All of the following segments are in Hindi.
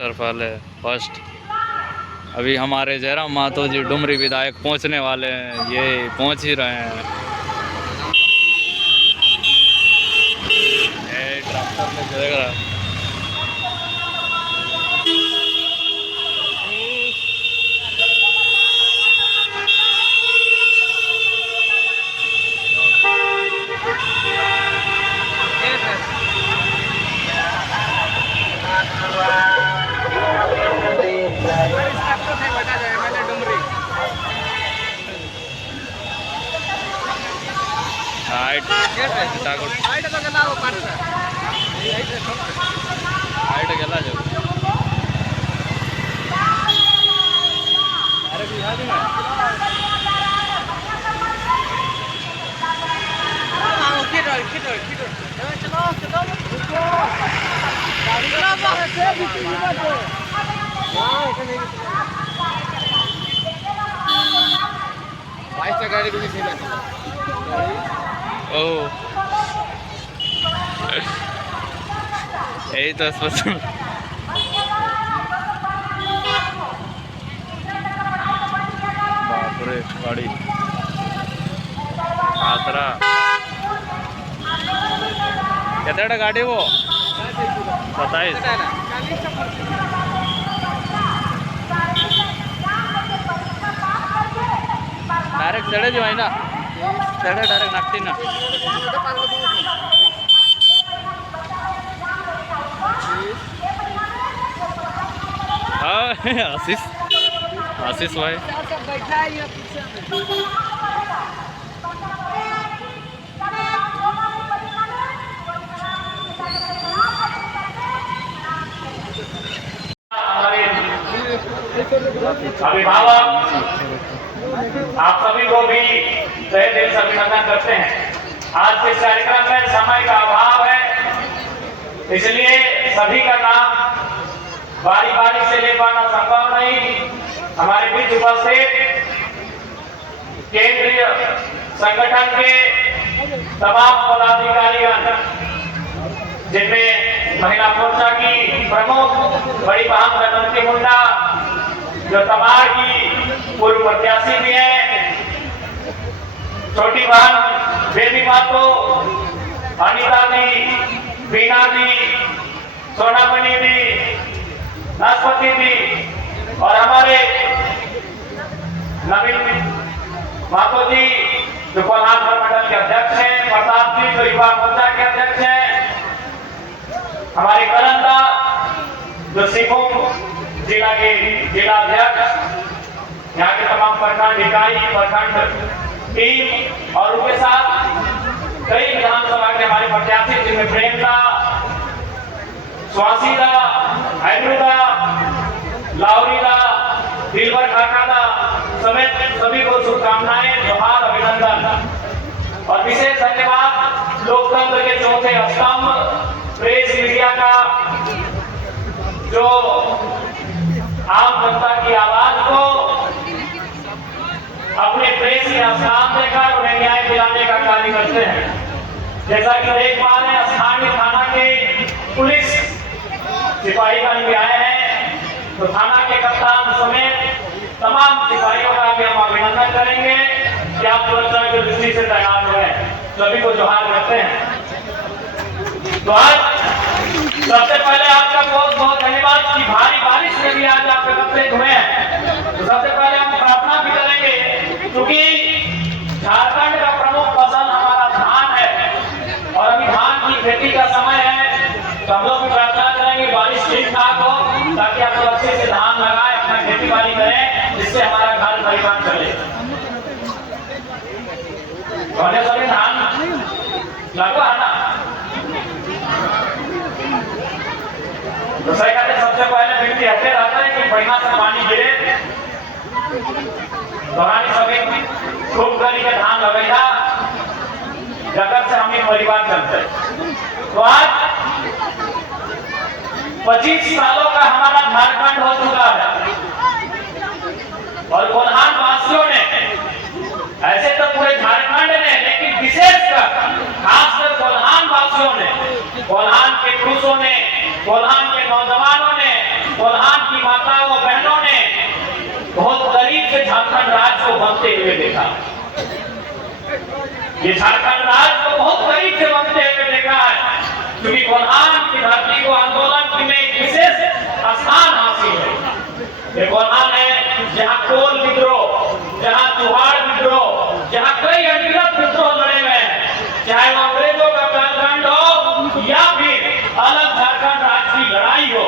वाले फर्स्ट अभी हमारे जयराम महतो जी डुमरी विधायक पहुंचने वाले हैं, ये पहुंच ही रहे हैं। ये ट्रैक्टर में चलेगा। हाइट गेला जो गाड़ी को यही तो सोचो। बाप रे गाड़ी आतरा कितना गाड़ी वो 27 डायरेक्ट चढ़े जो है ना, चढ़े डायरेक्ट नाकती ना। हाँ आशीष आशीष भाई अभिभावक आप सभी को भी तहे दिल से अभिनंदन करते हैं। आज के कार्यक्रम में समय का अभाव है, इसलिए सभी का नाम बारी बारी से ले पाना संभव नहीं। हमारे बीच उपस्थित केंद्रीय संगठन के तमाम पदाधिकारीगण, जिनमें महिला मोर्चा की प्रमुख बड़ी बहन रतनती मुंडा, जो तमाड़ की पूर्व प्रत्याशी भी है, छोटी बहन बेबी महतो, अनिता जी, बीना जी, सोनामणि जी, नाशपति जी और हमारे नवीन महतो जी जो कोल्हान मंडल के अध्यक्ष हैं, प्रताप जी जो युवा मोर्चा के अध्यक्ष हैं, हमारे करंदा जो सिंहभूम जिला के जिला अध्यक्ष, यहाँ के तमाम प्रखंड इकाई प्रखंड टीम और उनके साथ कई विधानसभा के हमारे प्रत्याशी जिनमें प्रेमदा, स्वासीदा, हैदरुदा, लाहौरीदा, दिलबर खाकादा समेत सभी को शुभकामनाएं, जोहार, अभिनंदन और विशेष धन्यवाद लोकतंत्र के चौथे स्तंभ प्रेस मीडिया का, जो आम जनता की आवाज को अपने प्रेस के स्थान देकर उन्हें न्याय दिलाने का कार्य करते हैं। जैसा कि देख पा रहे हैं, स्थानीय थाना के पुलिस सिपाहीगण भी आए हैं, तो थाना के कप्तान समेत तमाम सिपाहियों का भी हम अभिनंदन करेंगे कि आप सुरक्षा की दृष्टि से तैयार हुए। सभी को जोहार करते हैं। तो आज सबसे पहले आपका बहुत बहुत धन्यवाद कि भारी बारिश में भी आज आप एकत्रित हुए हैं। तो सबसे पहले हम प्रार्थना भी करेंगे, क्योंकि झारखंड का प्रमुख फसल हमारा धान है और अभी धान की खेती का समय है, तो हम लोग भी प्रार्थना करेंगे बारिश ठीक ठाक हो, ताकि आप लोग अच्छे से धान लगाए, अपना खेती बाड़ी करें, जिससे हमारा घर परिवार चले। सभी धान लगवा है ना, तो सबसे पहले व्यक्ति हटे रहता है कि बढ़िया से पानी गिरे, तो सभी खूब करी के धान लगेगा, जगत से हमें परिवार चलते। तो आज 25 सालों का हमारा झारखंड हो चुका है और कोल्हान वासियों ने, ऐसे तो पूरे झारखंड ने, लेकिन विशेषकर खासकर कोल्हान वासियों ने, कोल्हान के पुरुषों ने, कोल्हान के नौजवानों ने, कोल्हान को बनते हुए देखा। ये झारखंड राज्य को बहुत करीब से बनते हुए देखा है, क्योंकि कोल्हान की धरती को आंदोलन में एक विशेष स्थान हासिल है। ये कोल्हान है जहाँ कोल विद्रोह, जहाँ चुहाड़ विद्रोह, जहाँ कई अनगिनत विद्रोह लड़े हुए हैं, चाहे वो अंग्रेजों का कालखंड हो या फिर अलग झारखंड राज्य की लड़ाई हो,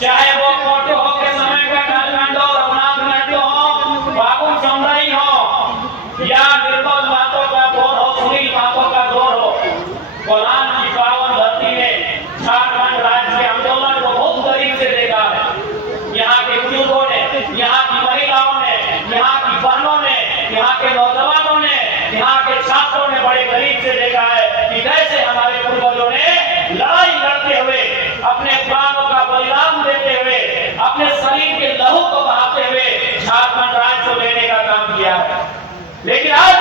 चाहे वो कोटो हो के समय का कालखंड हो, रघुनाथ महतो हो, बाबू समराई हो, या निर्मल महतो का दौर हो, सुनील महतो का दौर हो, कोल्हान की पावन धरती में झारखंड राज्य के आंदोलन को बहुत करीब से देखा है। यहाँ के बुजुर्गों ने, यहाँ की महिलाओं ने, यहाँ की बहनों ने, यहाँ के नौजवानों ने, यहाँ के छात्रों ने बड़े करीब से देखा है कि कैसे हमारे पूर्वजों ने लड़ाई लड़ते हुए, अपने प्राणों का बलिदान देते हुए, अपने शरीर के लहू को बहाते हुए झारखंड राज्य को लेने का काम किया है। लेकिन आज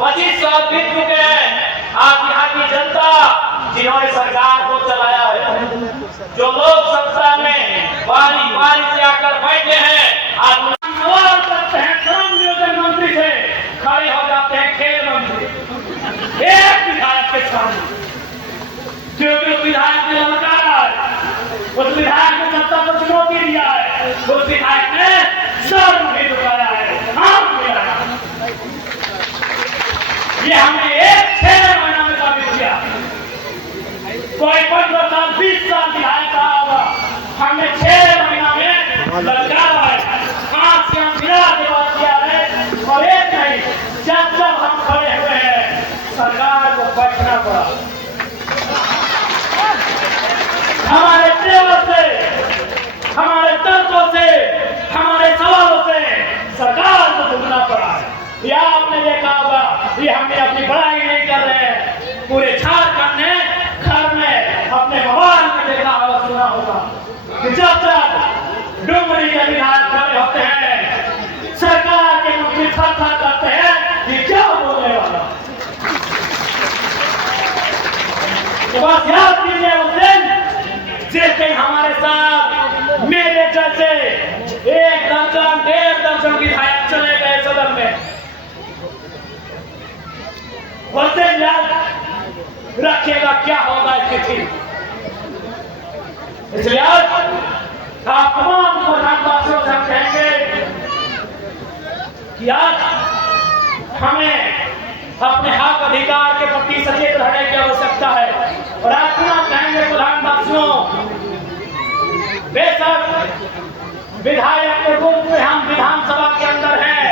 25 साल बीत चुके हैं। आज यहाँ की जनता जिन्होंने सरकार को चलाया है, जो लोग सत्ता में बारी बारी से आकर बैठे हैं, आज सवाल करते हैं श्रम नियोजन मंत्री से, खड़े हो जाते हैं खेल मंत्री एक विधायक के सामने, क्योंकि उस विधायक ने ललकारा है, उस विधायक ने सत्ता को चुनौती दिया है, उस विधायक ने सर नहीं झुकाया है, हाथ मिलाया। ये हमने एक 6 महीना में साबित किया। कोई 15 साल 20 साल विधायक रहा होगा, हमने 6 महीना में ललकारा है, आंख से गिरा के बात किया है। और एक नहीं, जब हम खड़े हुए हैं सरकार को बैठना पड़ा, हमारे तेवर से, हमारे तर्कों से, हमारे सवालों से सरकार को झुकना पड़ा है। या आपने देखा होगा, ये हमने अपनी बड़ाई नहीं कर रहे हैं, पूरे झारखंड ने घर में अपने मोबाइल में देखा होगा, सुना होगा कि जब तक डुमरी के विधायक खड़े होते हैं, सरकार के मंत्री थर-थर करते हैं, ये क्या बोलने वाला। तो बस याद कीजिए उस दिन जिस दिन हमारे साथ मेरे जैसे 1 दर्जन 1.5 दर्जन विधायक चले गए सदन में, उस दिन याद रखिएगा क्या होगा स्थिति। इसलिए आज आप तमाम प्रधानवासियों से हम कहेंगे कि आज हमें अपने हक अधिकार के प्रति सचेत रहने की आवश्यकता है। और आज पुनः कहेंगे प्रधानवासियों, बेशक विधायक के रूप में हम विधानसभा के अंदर हैं,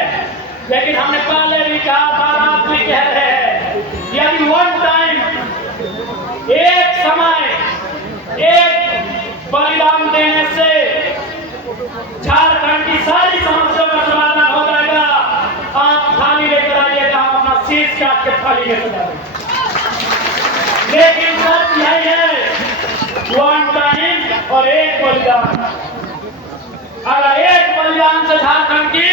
लेकिन हमने पहले भी कहा था, आज भी कह रहे हैं, यदि वन टाइम एक समय एक बलिदान देने से झारखंड की सारी समस्याओं का समाधान हो जाएगा, आप थाली लेकर आइएगा, हम अपना शीश काट के थाली लेकर जाएंगे। लेकिन सच यही है, वन टाइम और एक बलिदान। अगर एक बलिदान से झारखंड की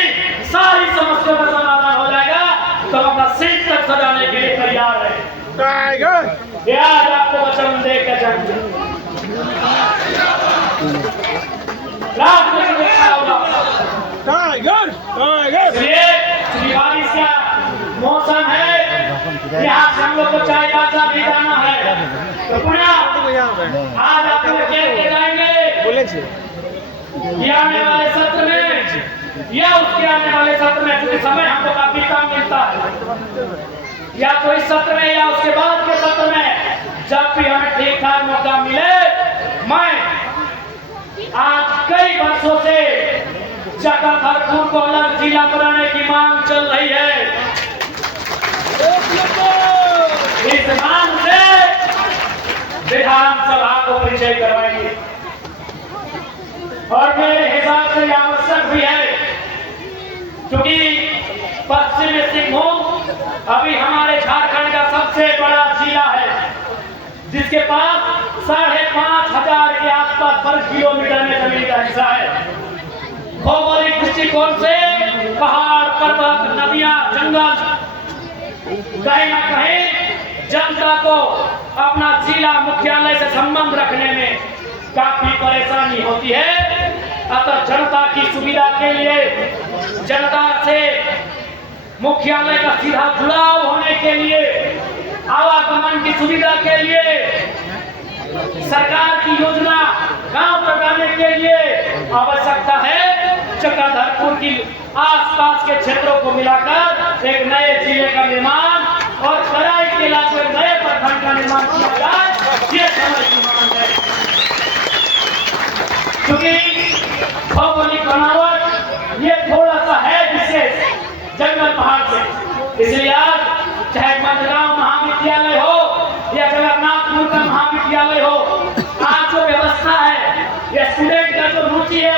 सारी समस्याओं का समाधान हो जाएगा, तो हम अपना शीश तक सजाने के लिए तैयार है। ये आज आपको वचन देकर जाएंगे। लास्ट में देखा होगा, बारिश का मौसम है, यहाँ से हम लोग को चाय बाजा भी जाना है, तो पुनः आज आप लोग खेल के जाएंगे आने वाले सत्र में या उसके आने वाले सत्र में, क्योंकि समय हमको काफी कम मिलता है, या तो इस सत्र में या उसके बाद के सत्र में, जब भी हमें ठीक ठाक मौका मिले। मैं आज कई वर्षों से जगदलपुर को अलग जिला बनाने की मांग चल रही है। इस मांग से विधानसभा को परिचय करवाएंगे और मेरे हिसाब से आवश्यक भी है, क्योंकि पश्चिमी सिंहभूम अभी हमारे झारखंड का सबसे बड़ा जिला है, जिसके पास 5,500 के आसपास वर्ग किलोमीटर में जमीन का हिस्सा है। भौगोलिक दृष्टिकोण से पहाड़, पर्वत, नदियां, जंगल, कहीं न कहीं जनता को अपना जिला मुख्यालय से संबंध रखने में काफी परेशानी होती है। अतः जनता की सुविधा के लिए, जनता से मुख्यालय का सीधा जुड़ाव होने के लिए, आवागमन की सुविधा के लिए, सरकार की योजना गांव तक आने के लिए आवश्यकता है चक्रधरपुर की आसपास के क्षेत्रों को मिलाकर एक नए जिले का निर्माण और तराई के इलाके में नए प्रखंड का निर्माण किया जाए, ये समय की मांग है। क्योंकि भौगोलिक बनावट ये थोड़ा सा है विशेष जंगल पहाड़ से, इसलिए आज चाहे मझगांव महाविद्यालय हो या जगन्नाथपुर का महाविद्यालय हो, आज जो व्यवस्था है ये स्टूडेंट का जो रुचि है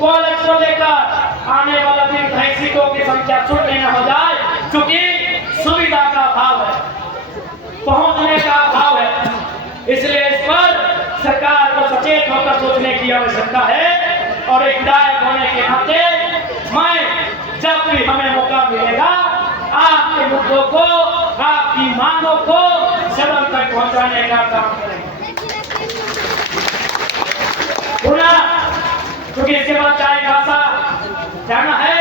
कॉलेज को लेकर आने वाला दिन कहीं सीटों की संख्या छूटने न हो जाए, क्योंकि सुविधा का अभाव है, पहुंचने का अभाव है। इसलिए इस पर सरकार को सचेत होकर सोचने की आवश्यकता है। और एक विधायक होने के नाते मैं जब भी हमें मौका मिलेगा आपके मुद्दों को, आपकी मांगों को सदन तक पहुंचाने का काम करेंगे। क्योंकि इसके बाद चाय खासा जाना है,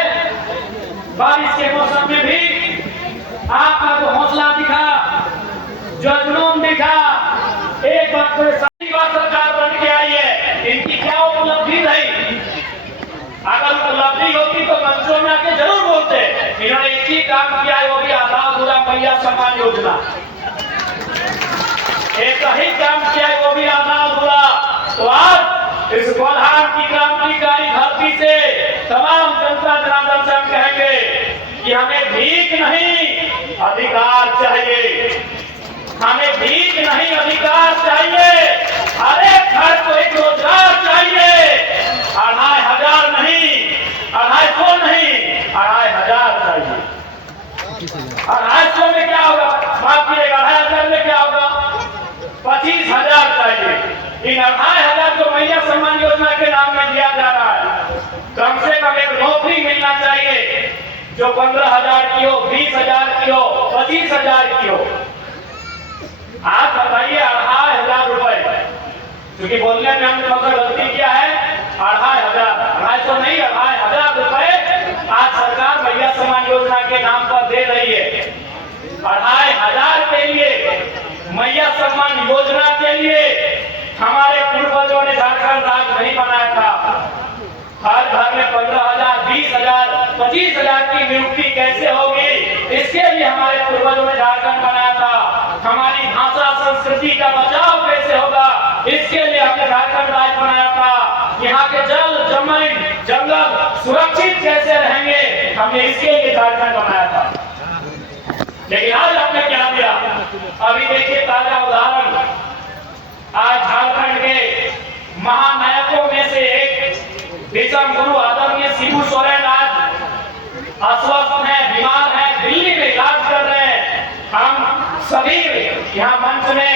बारिश के मौसम में भी आपका जो हौसला दिखा, जो जुनून दिखा, एक बात तो सारी बात सरकार बन के आई है, इनकी क्या उपलब्धि रही? अगर उपलब्धि होती तो मंचों में आके जरूर बोलते। इन्होंने एक ही काम किया है, वो भी आधा अधूरा महिला सम्मान योजना, एक ही काम किया है, वो भी आधा अधूरा। तो आज इस कोल्हार की क्रांतिकारी धरती से तमाम जनता जनार्दन से हम कहेंगे कि हमें भीख नहीं अधिकार चाहिए, हमें भीख नहीं अधिकार चाहिए। हर एक घर को एक रोजगार चाहिए, 2500 नहीं, 250 नहीं, 2500 चाहिए। 250 में क्या होगा? माफ कीजिएगा, 2500 में क्या होगा? 25,000 चाहिए। इन 25,000 को महिला सम्मान योजना के नाम में दिया जा रहा है। कम से कम एक नौकरी मिलना चाहिए जो 15,000 की हो, 20,000 की हो, 25,000 की हो। आप बताइए 2,500 रुपए, क्योंकि बोलने में हमने थोड़ा गलती किया है, 2,500, 250 नहीं, 2,500 रुपए आज सरकार महिला सम्मान योजना के नाम पर दे रही है। 2,500 के लिए महिला सम्मान योजना के लिए हमारे पूर्वजों ने झारखंड राज्य नहीं बनाया था। हर घर में 15,000, 20,000, 25,000 की नियुक्ति कैसे होगी, इसके लिए हमारे पूर्वजों ने झारखंड बनाया था। हमारी भाषा संस्कृति का बचाव कैसे होगा, इसके लिए हमने झारखंड राज्य बनाया था। यहाँ के जल जमीन जंगल सुरक्षित कैसे रहेंगे, हमने इसके लिए झारखंड बनाया था। लेकिन आज आपने क्या दिया? अभी देखिए ताजा उदाहरण, आज झारखंड के महानायकों में से एक विश्व गुरु आदरणीय शिबू सोरेन आज अस्वस्थ हैं, बीमार हैं, दिल्ली में इलाज कर रहे हैं। हम सभी यहाँ मंच में,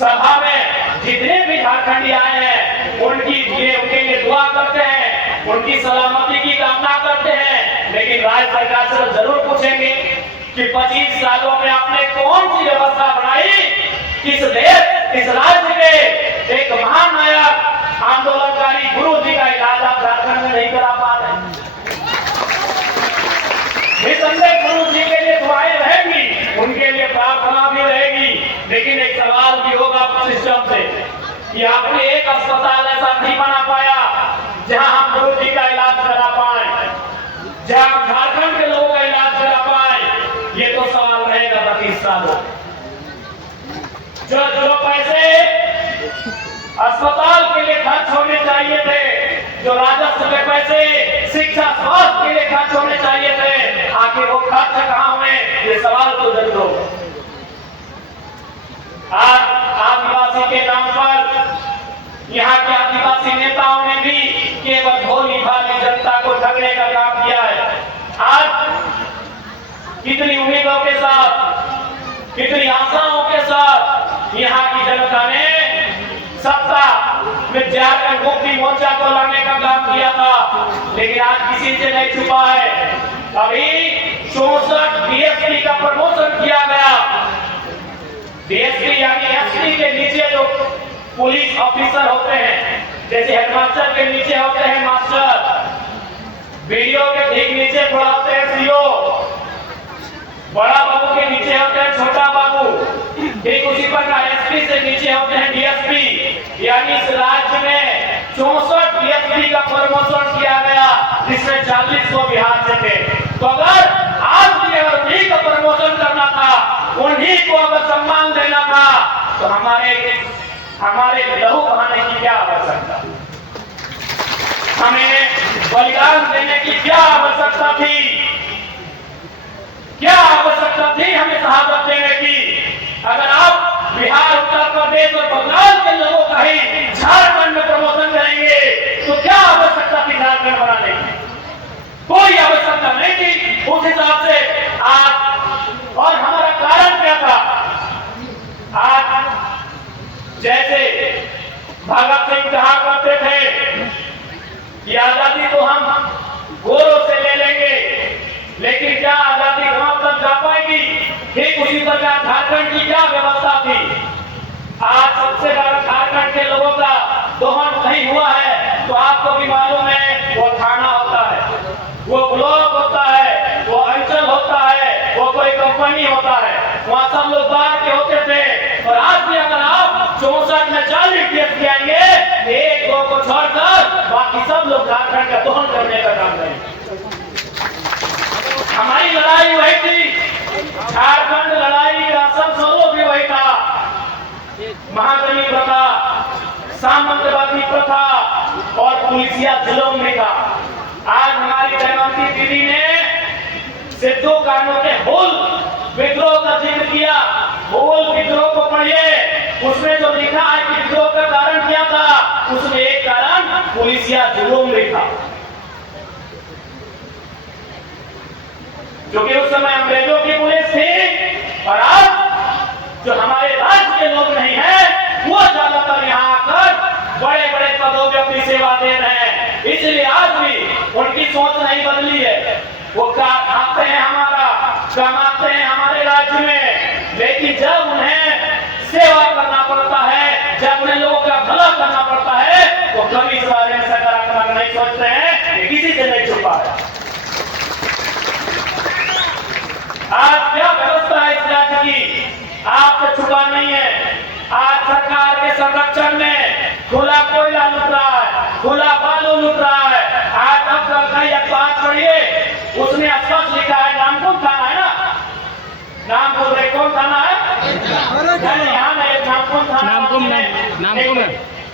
सभा में जितने भी झारखंडी आए हैं उनके लिए दुआ करते हैं, उनकी सलामती की कामना करते हैं। लेकिन राज्य सरकार से जरूर पूछेंगे कि 25 सालों में आपने कौन सी व्यवस्था बनाई, किस देश, किस राज्य के एक महानायक आंदोलनकारी गुरु जी का इलाज आप झारखंड में नहीं करा पा रहे। निसंदेह गुरु जी के लिए दुआएं रहेंगी, उनके लिए प्रार्थना भी रहेगी, लेकिन एक सवाल भी होगा सिस्टम से कि आपने एक अस्पताल ऐसा नहीं बना पाया जहां हम गुरु जी का इलाज करा पाए, जहां झारखंड के लोगों का इलाज करा पाए। ये तो सवाल रहेगा 25 सालों। जो पैसे अस्पताल के लिए खर्च होने चाहिए थे, जो राजस्व के पैसे शिक्षा स्वास्थ्य के लिए खर्च होने चाहिए थे, आखिर वो खर्च कहाँ हुए, ये सवाल तो जरूर होगा। आज आदिवासी के नाम पर यहाँ के आदिवासी नेताओं ने भी केवल भोली भाली जनता को ठगने का काम किया है। आज कितनी उम्मीदों के साथ, कितनी आशाओं के साथ यहाँ की जनता ने सत्ता में जाकर मुक्ति मोर्चा को लाने का काम किया था, लेकिन आज किसी से नहीं छुपा है। अभी 64 डीएसपी का प्रमोशन किया गया। डीएसपी यानी एसपी के नीचे जो पुलिस ऑफिसर होते हैं, जैसे हेडमास्टर के नीचे होते हैं मास्टर, बीडीओ के ठीक नीचे थोड़ा होते हैं सीओ, बड़ा बाबू के नीचे होते हैं छोटा बाबू, ठीक उसी प्रकार एसपी से नीचे होते हैं डीएसपी। यानी इस राज्य में 64 डीएसपी का प्रमोशन किया गया, जिसमें 40 को बिहार से थे। तो अगर आज भी अगर उन्हीं का प्रमोशन करना था, उन्हीं को अगर सम्मान देना था, तो हमारे लहू बहाने की क्या आवश्यकता, हमें बलिदान देने की क्या आवश्यकता थी, क्या आवश्यकता थी हमें शहादत देने की। अगर आप बिहार, उत्तर प्रदेश और बंगाल के लोगों का ही झारखंड में प्रमोशन करेंगे, तो क्या आवश्यकता थी झारखंड बनाने की? कोई आवश्यकता नहीं थी। उस हिसाब से आज, और हमारा कारण क्या था? आज जैसे भगत सिंह कहा करते थे कि आजादी तो हम गोरों से ले लेंगे, लेकिन क्या आजादी वहां तक जा पाएगी? ठीक उसी प्रकार झारखंड की क्या व्यवस्था थी? आज सबसे बड़ा झारखंड के लोगों का दोहन कहीं हुआ है तो आपको भी मालूम है, वो थाना होता है, वो ब्लॉक होता है, वो अंचल होता है, वो कोई कंपनी होता है, वहां सब लोग बाहर के होते थे। और आज भी अगर आप 64 में 40 केस किएंगे, एक दो को छोड़कर बाकी सब लोग झारखंड का दोहन करने का काम करेंगे। हमारी लड़ाई वही थी, झारखंड लड़ाई का सब स्वरूप भी वही था। महाजनी प्रथा, सामंतवादी प्रथा और पुलिसिया जुल्म भी था। आज हमारी जयवंती दीदी ने सिद्धू कानू के हुल विद्रोह का जिक्र किया। हुल विद्रोह को पढ़िए, उसमें जो लिखा है कि विद्रोह का कारण क्या था, उसमें एक कारण पुलिसिया जुल्म भी था, क्योंकि उस समय अंग्रेजों की पुलिस थी और आज जो हमारे राज्य के लोग नहीं है, वो ज्यादातर यहाँ आकर बड़े बड़े पदों पे अपनी सेवा दे रहे हैं। इसलिए आज भी उनकी सोच नहीं बदली है। वो खाते हैं हमारा, कमाते हैं हमारे राज्य में, लेकिन जब उन्हें सेवा करना पड़ता है, जब उन्हें लोगों का भला करना पड़ता है, वो कभी इस बारे में सकारात्मक नहीं सोचते हैं कि किसी से नहीं छुपा है। आज क्या व्यवस्था है इस राज्य की, आपसे छुपा नहीं है। आज सरकार के संरक्षण में खुला कोयला लूट रहा है, खुला बालू लूट रहा है। आज अब कल का एक बात पढ़िए, उसने स्पष्ट लिखा है, नामकुम थाना है ना, नामकुम कौन थाना है? यहाँ ना एक नामकुम थाना,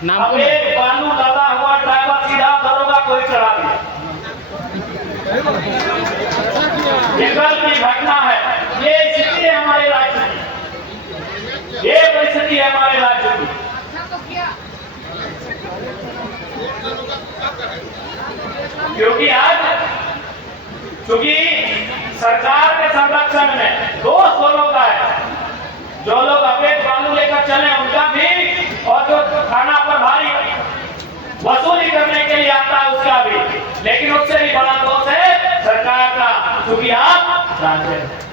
नामकुम एक बालू लदा हुआ ड्राइवर सीधा दरोगा कोई चढ़ा दिया। की घटना है, ये स्थिति है हमारे राज्य की, ये परिस्थिति है हमारे राज्य की। क्योंकि आज चूंकि सरकार के संरक्षण में दो स्वरों का है, जो लोग अवैध बालू लेकर चले उनका भी, और जो थाना पर भारी वसूली करने के लिए आता है उसका भी। लेकिन उससे भी बड़ा दोष है सरकार का, क्योंकि आप जानते हैं